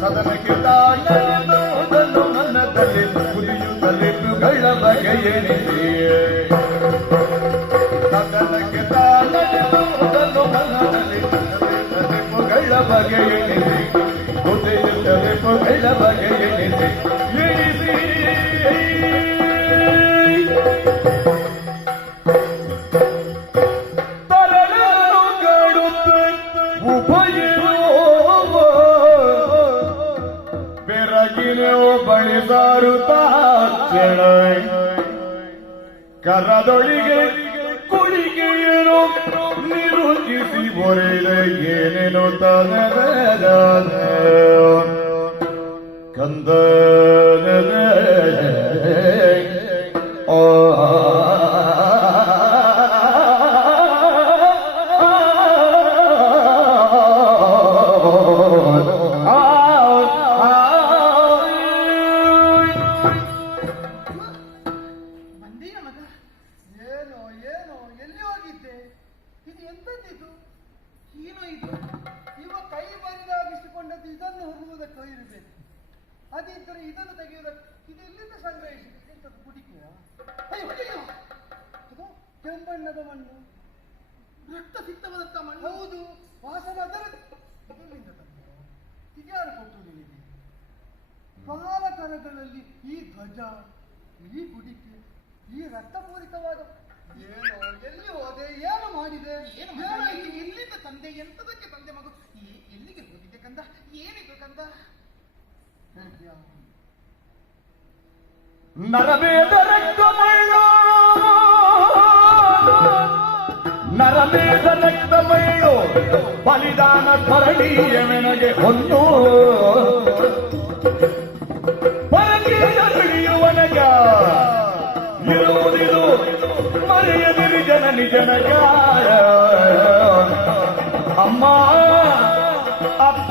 ಸದನಕ್ಕೆ ತಾಳಲು ಮನದಲ್ಲಿ ಕುದಿಯುತ್ತಲೇ ತುಗಳ ಬಗೆಯೆನಿಸಿ ಸದನಕ್ಕೆ ತಾಳಲು ಮನದಲ್ಲಿ ತುಗಳ ಬಗೆಯೆನಿಸಿ ಕುದಿಯುತ್ತಲೇ ತುಗಳ ಬಗೆಯೆನಿಸಿ ಎನಿಸಿ ತರಳನ್ನು ಕಾಡುತ್ತೆ ಉಭಯೋ ಬೆರಗಿನ ಬಳಿಸಾರುತ್ತಾ ಕರದೊಳಿಗೆ ಕುಳಿಗೆಯೇನು ನಿರುಚಿಸಿ ಬೊರೆದ ಏನೇನು ತನದ ಕಂದನ ಅದಿದ್ದರೆ ಇದನ್ನು ತೆಗೆಯುವುದಕ್ಕೆ ಇದು ಎಲ್ಲಿಂದ ಸಂಗ್ರಹಿಸಿದೆ ಎಂತದ್ದು ಕುಡಿಕೆಯ ಕೆಂಬಣ್ಣದ ಮಣ್ಣು ರಕ್ತ ಸಿಕ್ತವಾದಂತ ಮಣ್ಣು ಹೌದು ವಾಸನೆ ಅದರ ಎಲ್ಲಿಂದ ತಂದಿರೋ ಇದ್ಯಾರು ಕೊಟ್ಟು ನಿಮಗೆ ಕಾಲಕರಗಳಲ್ಲಿ ಈ ಧ್ವಜ ಈ ಕುಡಿಕೆ ಈ ರಕ್ತಪೂರಿತವಾದ ಏನೋ ಎಲ್ಲಿ ಹೋದೆ ಏನು ಮಾಡಿದೆ ಎಲ್ಲಿಂದ ತಂದೆ ಎಂತದಕ್ಕೆ ತಂದೆ ಮಗು ಎಲ್ಲಿಗೆ ಹೋಗಿದ್ದೆ ಕಂದ ಏನಿದೆ ಕಂದ ನರಮೇಧ ರಕ್ತಮೈಳು ನರಮೇಧ ರಕ್ತಮೈಳು ಬಲಿದಾನ ಸ್ಮರಣೀಯ ನನಗೆ ಹೊನ್ನು ಪರಕೀಯುವನಗ ಇರುವುದಿದು ಮರೆಯದಿರಿ ಜನನಿ ಜನಗ ಅಮ್ಮ ಅಪ್ಪ